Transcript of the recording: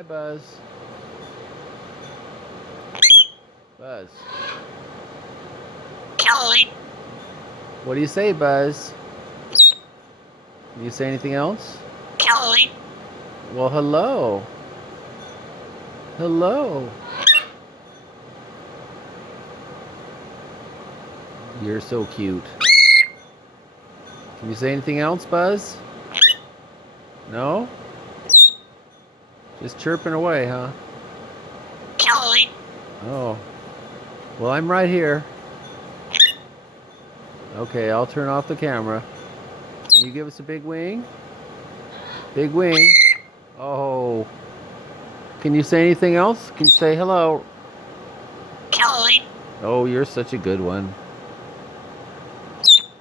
Hi, Buzz. Buzz. Kelly. What do you say, Buzz? Do you say anything else? Kelly. Well, hello. Hello. You're so cute. Can you say anything else, Buzz? No? Just chirping away, huh? Kelly. Oh. Well, I'm right here. Okay, I'll turn off the camera. Can you give us a big wing? Big wing. Oh. Can you say anything else? Can you say hello? Kelly. Oh, you're such a good one.